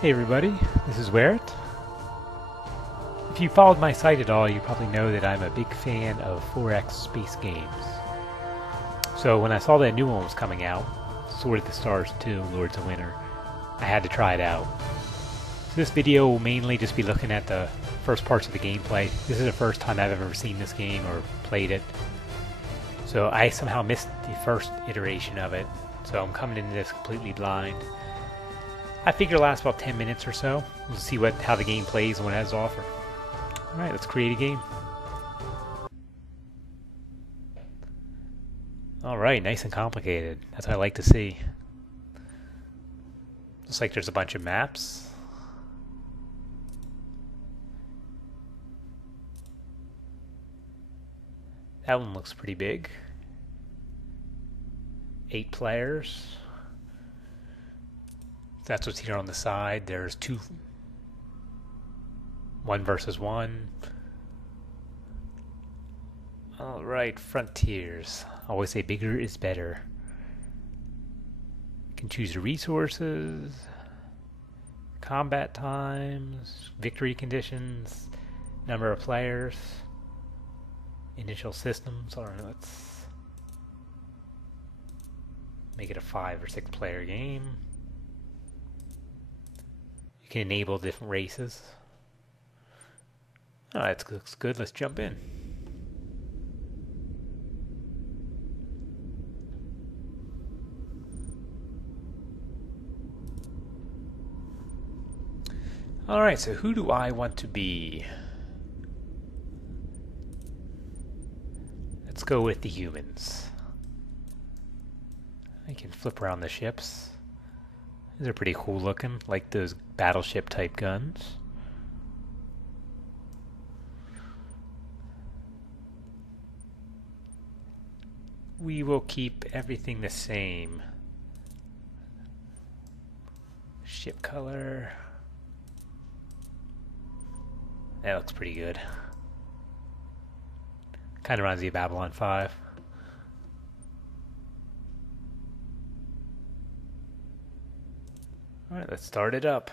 Hey everybody, this is Werit. If you followed my site at all, you probably know that I'm a big fan of 4X space games. So when I saw that new one was coming out, Sword of the Stars 2, Lords of Winter, I had to try it out. So this video will mainly just be looking at the first parts of the gameplay. This is the first time I've ever seen this game or played it. So I somehow missed the first iteration of it, so I'm coming into this completely blind. I figure it'll last about 10 minutes or so. We'll see how the game plays and what it has to offer. Alright, let's create a game. Alright, nice and complicated. That's what I like to see. Looks like there's a bunch of maps. That one looks pretty big. 8 players. That's what's here on the side. There's 1 versus 1. Alright, frontiers. I always say bigger is better. You can choose the resources, combat times, victory conditions, number of players, initial systems. Alright, let's make it a 5 or 6 player game. You can enable different races. Alright, that looks good. Let's jump in. Alright, so who do I want to be? Let's go with the humans. I can flip around the ships. These are pretty cool looking, like those battleship type guns. We will keep everything the same. Ship color. That looks pretty good. Kind of reminds me of Babylon 5. Alright, let's start it up.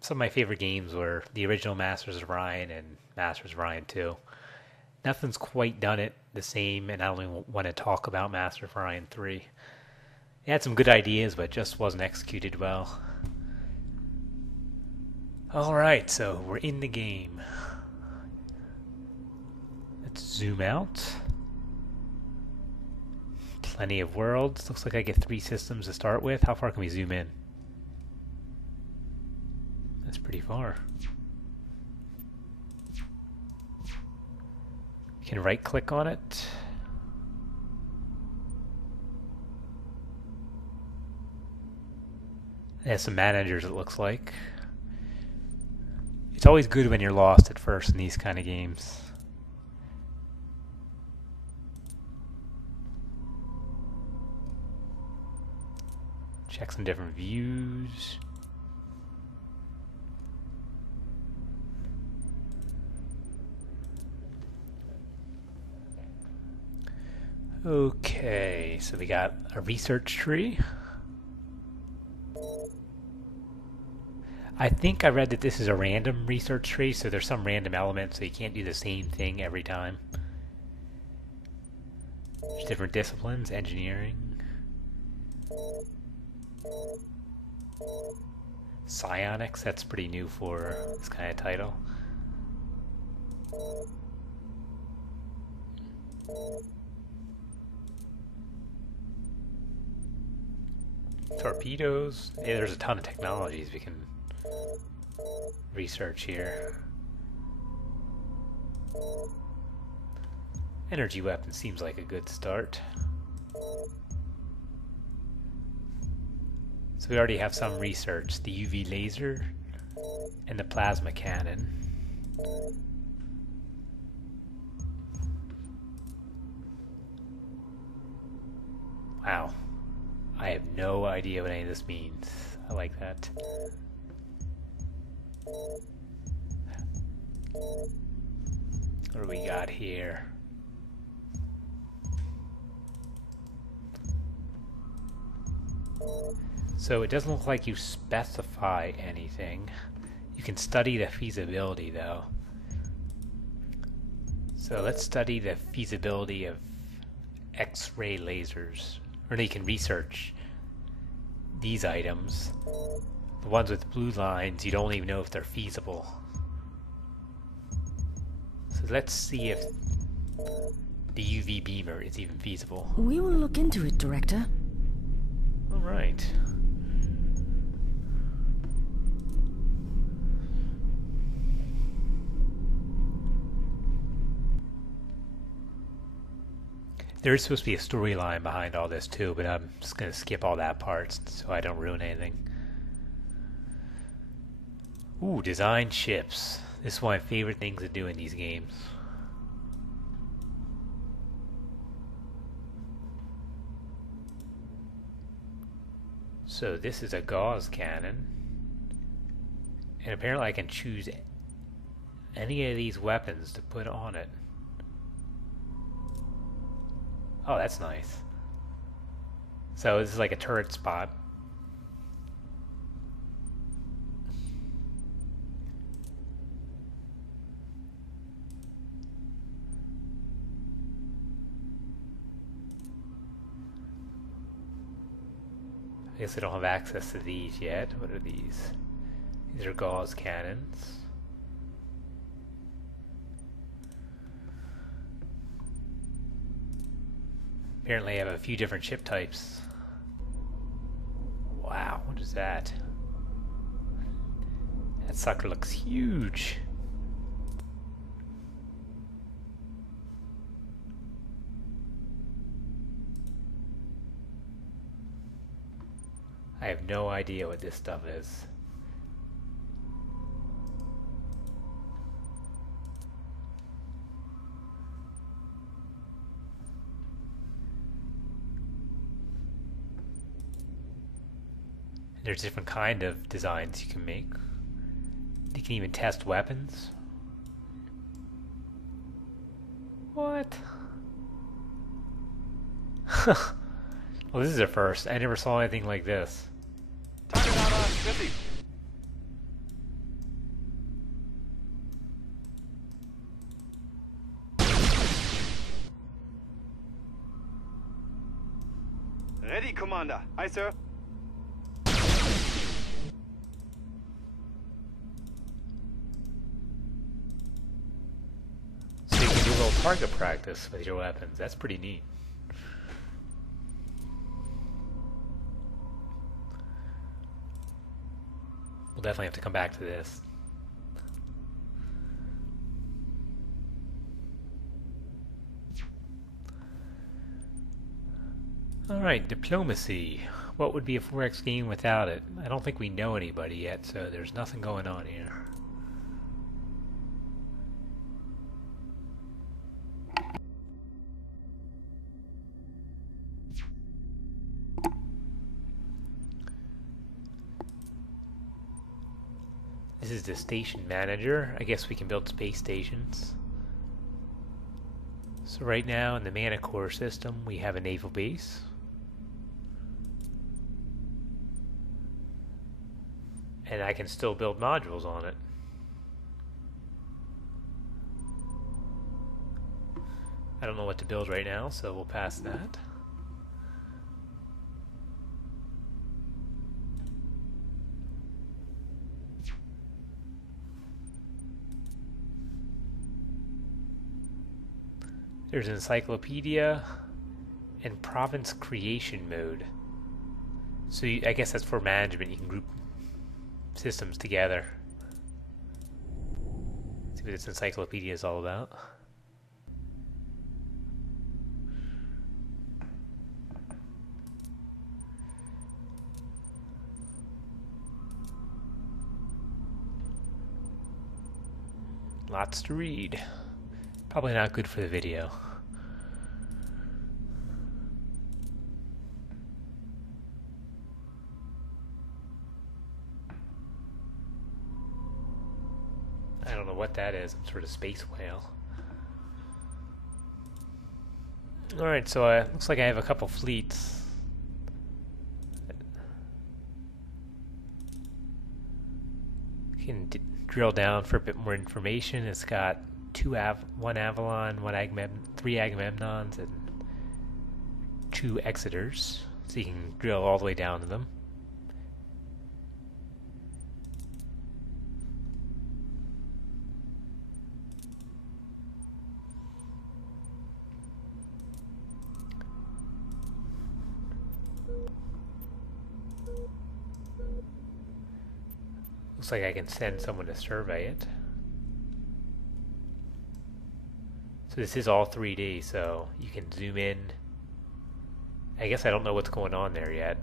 Some of my favorite games were the original Masters of Orion and Masters of Orion 2. Nothing's quite done it the same, and I only want to talk about Masters of Orion 3. It had some good ideas, but just wasn't executed well. Alright, so we're in the game. Let's zoom out. Plenty of worlds. Looks like I get 3 systems to start with. How far can we zoom in? That's pretty far. You can right click on it. It has some managers, it looks like. It's always good when you're lost at first in these kind of games. Check some different views. Okay, so we got a research tree. I think I read that this is a random research tree, so there's some random element, so you can't do the same thing every time. There's different disciplines, engineering. Psionics, that's pretty new for this kind of title. Torpedoes. Yeah, there's a ton of technologies we can research here. Energy weapon seems like a good start. So we already have some research. The UV laser and the plasma cannon. Wow. I have no idea what any of this means. I like that. What do we got here? So it doesn't look like you specify anything. You can study the feasibility though. So let's study the feasibility of X-ray lasers. Or you can research these items. The ones with blue lines, you don't even know if they're feasible. So let's see if the UV beamer is even feasible. We will look into it, Director. All right. There is supposed to be a storyline behind all this too, but I'm just going to skip all that part so I don't ruin anything. Ooh, design ships. This is one of my favorite things to do in these games. So this is a gauze cannon. And apparently I can choose any of these weapons to put on it. Oh, that's nice. So this is like a turret spot. I guess I don't have access to these yet. What are these? These are gauze cannons. Apparently I have a few different ship types. Wow, what is that? That sucker looks huge. I have no idea what this stuff is. There's different kind of designs you can make. You can even test weapons. What? Well, this is a first. I never saw anything like this. Ready, Commander. Aye, sir. So you can do a little target practice with your weapons. That's pretty neat. We'll definitely have to come back to this. Alright, diplomacy. What would be a 4X game without it? I don't think we know anybody yet, so there's nothing going on here. This is the station manager. I guess we can build space stations. So right now in the Manicore system we have a naval base. And I can still build modules on it. I don't know what to build right now, so we'll pass that. There's an encyclopedia and province creation mode. So I guess that's for management. You can group systems together. See what this encyclopedia is all about. Lots to read. Probably not good for the video. I don't know what that is. Some sort of space whale. Alright, so looks like I have a couple fleets. can drill down for a bit more information. It's got one Avalon, three Agamemnons, and 2 Exeters, so you can drill all the way down to them. Looks like I can send someone to survey it. So this is all 3D, so you can zoom in. I guess I don't know what's going on there yet.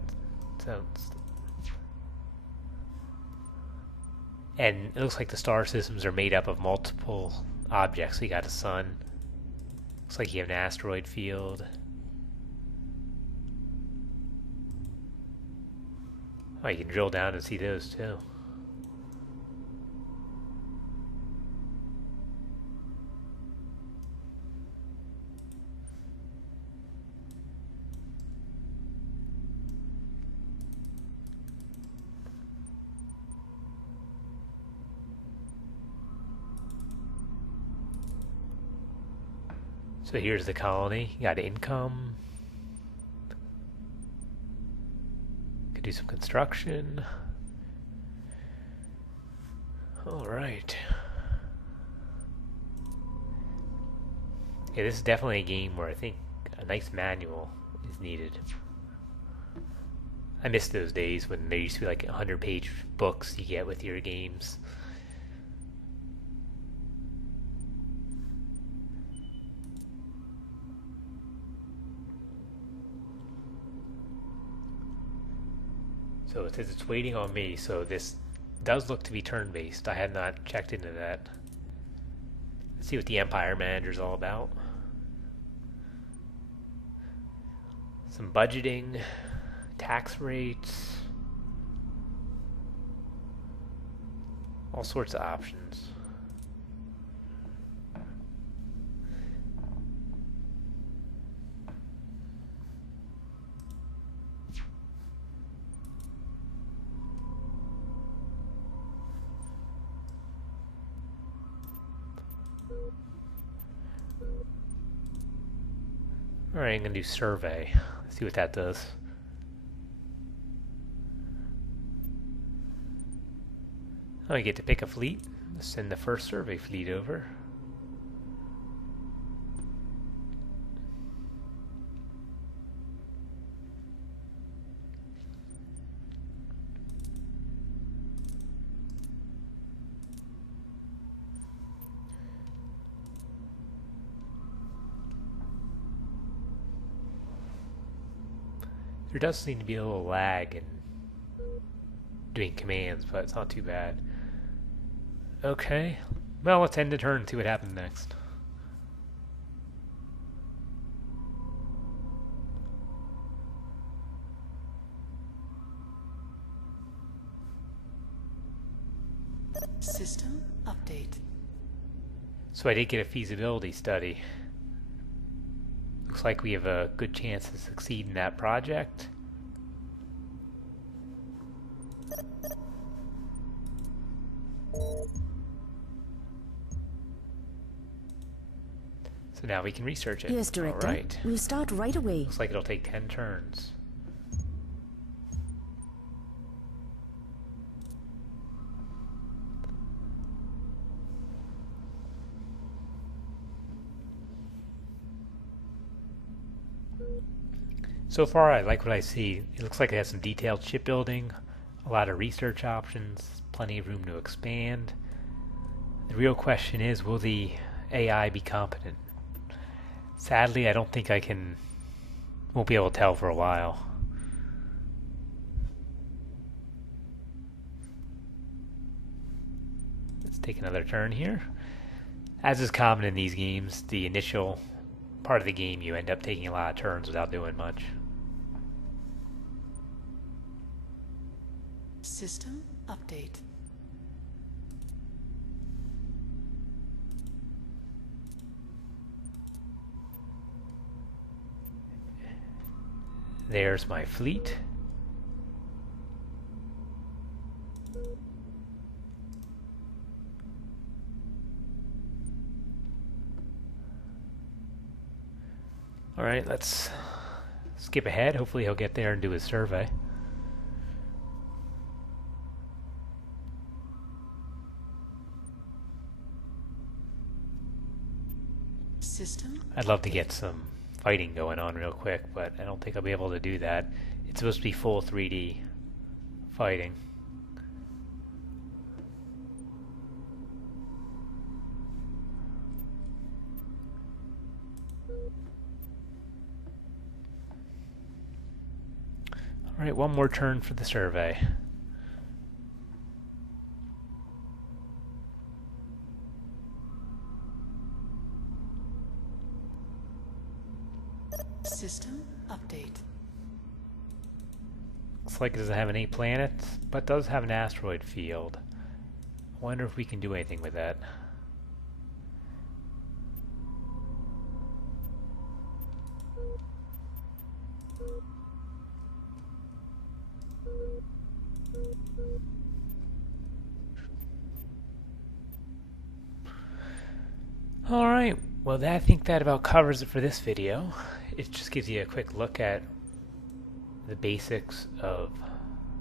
And it looks like the star systems are made up of multiple objects. So you got a sun. Looks like you have an asteroid field. Oh, you can drill down and see those too. So here's the colony. You got income. Could do some construction. All right. Yeah, this is definitely a game where I think a nice manual is needed. I miss those days when there used to be like 100-page books you get with your games. So it says it's waiting on me, so this does look to be turn-based. I had not checked into that. Let's see what the Empire Manager is all about. Some budgeting, tax rates, all sorts of options. Alright, I'm going to do survey. See what that does. I get to pick a fleet. Send the first survey fleet over. There does seem to be a little lag in doing commands, but it's not too bad. Okay, well, let's end the turn and see what happens next. System update. So I did get a feasibility study. Looks like we have a good chance to succeed in that project. So now we can research it. Yes, Director. All right. We'll start right away. Looks like it'll take 10 turns. So far, I like what I see. It looks like it has some detailed shipbuilding, a lot of research options, plenty of room to expand. The real question is, will the AI be competent? Sadly, I don't think won't be able to tell for a while. Let's take another turn here. As is common in these games, the initial part of the game you end up taking a lot of turns without doing much. System update. There's my fleet. Alright, let's skip ahead. Hopefully he'll get there and do his survey. System. I'd love to get some fighting going on real quick, but I don't think I'll be able to do that. It's supposed to be full 3D fighting. Alright, one more turn for the survey. System update. Looks like it doesn't have any planets, but does have an asteroid field. I wonder if we can do anything with that. Alright, well I think that about covers it for this video. It just gives you a quick look at the basics of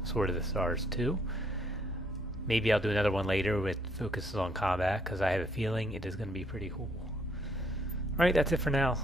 Sword of the Stars 2. Maybe I'll do another one later with focuses on combat, because I have a feeling it is going to be pretty cool. Alright, that's it for now.